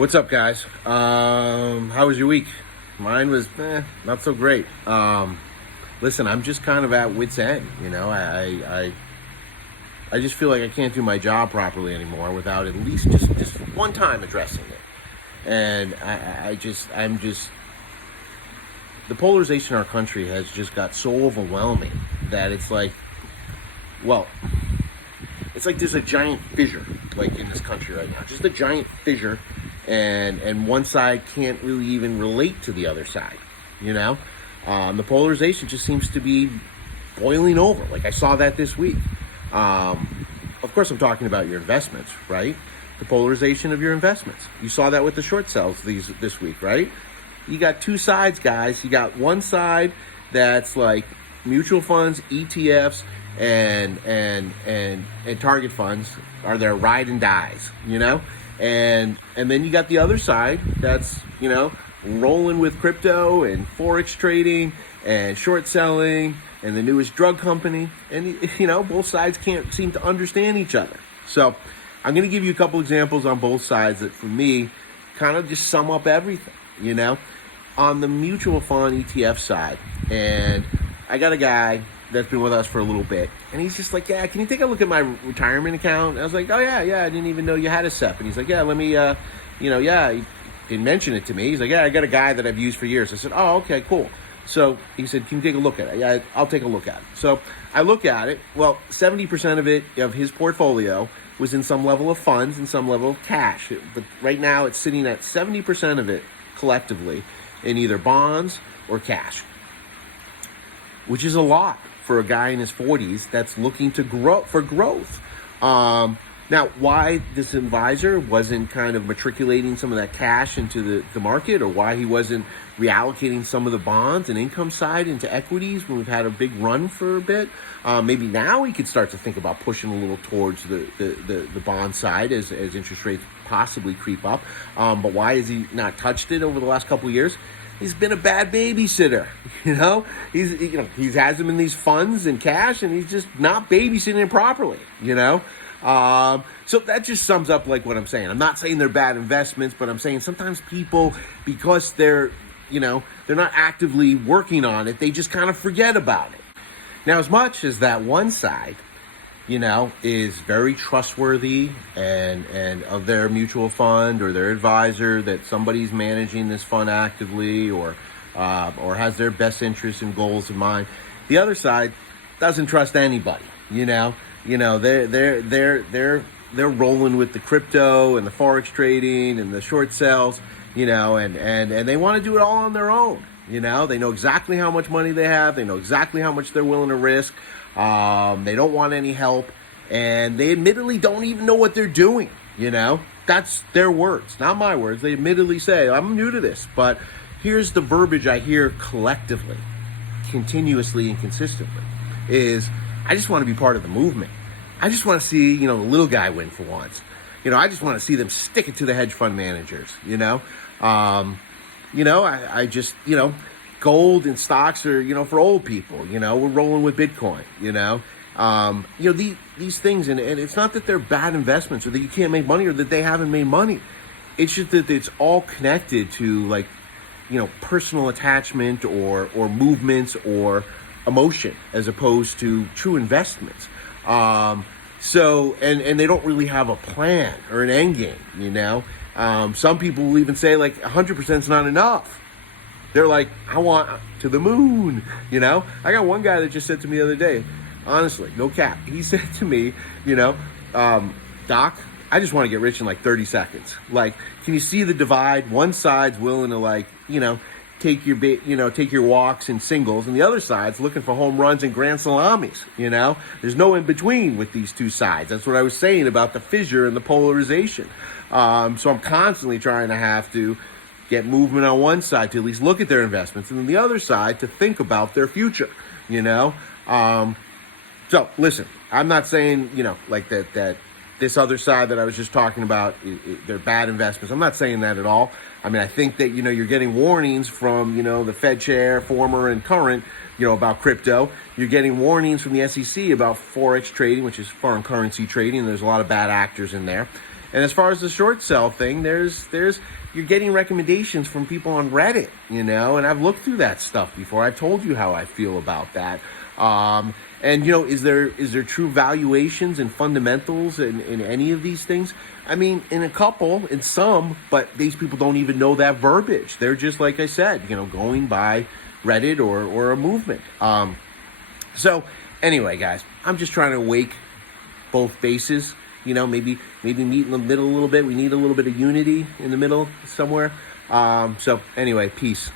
What's up, guys? How was your week? Mine was not so great. Listen, I'm just kind of at wit's end. I just feel like I can't do my job properly anymore without at least just one time addressing it. And I'm just the polarization in our country has just got so overwhelming that well, it's like there's a giant fissure, like in this country right now, just a giant fissure, and one side can't really even relate to the other side. The polarization just seems to be boiling over. Like I saw that this week. Of course, I'm talking about your investments, right? The polarization of your investments. You saw that with the short sells this week, right? You got two sides, guys. You got one side that's like mutual funds, ETFs, and target funds are their ride and dies, and then you got the other side that's rolling with crypto and forex trading and short selling and the newest drug company, and both sides can't seem to understand each other. So I'm going to give you a couple examples on both sides that for me kind of just sum up everything. On the mutual fund ETF side, and I got a guy that's been with us for a little bit, and he's just like, yeah, can you take a look at my retirement account? And I was like, oh yeah, I didn't even know you had a SEP. And he's like, yeah, let me, he didn't mention it to me. He's like, yeah, I got a guy that I've used for years. I said, oh, okay, cool. So he said, can you take a look at it? Yeah, I'll take a look at it. So I look at it. Well, 70% of his portfolio was in some level of funds and some level of cash. But right now it's sitting at 70% of it collectively in either bonds or cash, which is a lot for a guy in his 40s that's looking to grow for growth. Now, why this advisor wasn't kind of matriculating some of that cash into the market, or why he wasn't reallocating some of the bonds and income side into equities when we've had a big run for a bit, maybe now he could start to think about pushing a little towards the bond side as interest rates possibly creep up. But why has he not touched it over the last couple of years? He's been a bad babysitter, He has them in these funds and cash, and he's just not babysitting it properly, So that just sums up like what I'm saying. I'm not saying they're bad investments, but I'm saying sometimes people, because they're not actively working on it, they just kind of forget about it. Now, as much as that one side, is very trustworthy and of their mutual fund or their advisor, that somebody's managing this fund actively or has their best interests and goals in mind. The other side doesn't trust anybody. They're rolling with the crypto and the forex trading and the short sells, and they want to do it all on their own. They know exactly how much money they have. They know exactly how much they're willing to risk. They don't want any help, and they admittedly don't even know what they're doing. That's their words, not my words. They admittedly say, I'm new to this, but here's the verbiage I hear collectively, continuously and consistently, is I just want to be part of the movement. I just want to see, the little guy win for once. I just want to see them stick it to the hedge fund managers, I just, gold and stocks are, for old people, we're rolling with Bitcoin, these things, and it's not that they're bad investments or that you can't make money or that they haven't made money. It's just that it's all connected to personal attachment or movements or emotion as opposed to true investments. So they don't really have a plan or an end game, Some people will even say 100% is not enough. They're like, I want to the moon, I got one guy that just said to me the other day, honestly, no cap. He said to me, Doc, I just want to get rich in 30 seconds. Can you see the divide? One side's willing to take your walks in singles, and the other side's looking for home runs and grand salamis. There's no in between with these two sides. That's what I was saying about the fissure and the polarization. So I'm constantly trying to have to get movement on one side to at least look at their investments, and then the other side to think about their future. So listen, I'm not saying that this other side that I was just talking about, they're bad investments. I'm not saying that at all. I mean, I think that, you're getting warnings from, the Fed chair, former and current, about crypto. You're getting warnings from the SEC about forex trading, which is foreign currency trading. And there's a lot of bad actors in there. And as far as the short sell thing, there's you're getting recommendations from people on Reddit, and I've looked through that stuff before. I've told you how I feel about that. And is there true valuations and fundamentals in any of these things? I mean, in a couple, in some, but these people don't even know that verbiage. They're just, like I said, going by Reddit or a movement. So anyway, guys, I'm just trying to wake both bases. Maybe meet in the middle a little bit. We need a little bit of unity in the middle somewhere. So anyway, peace.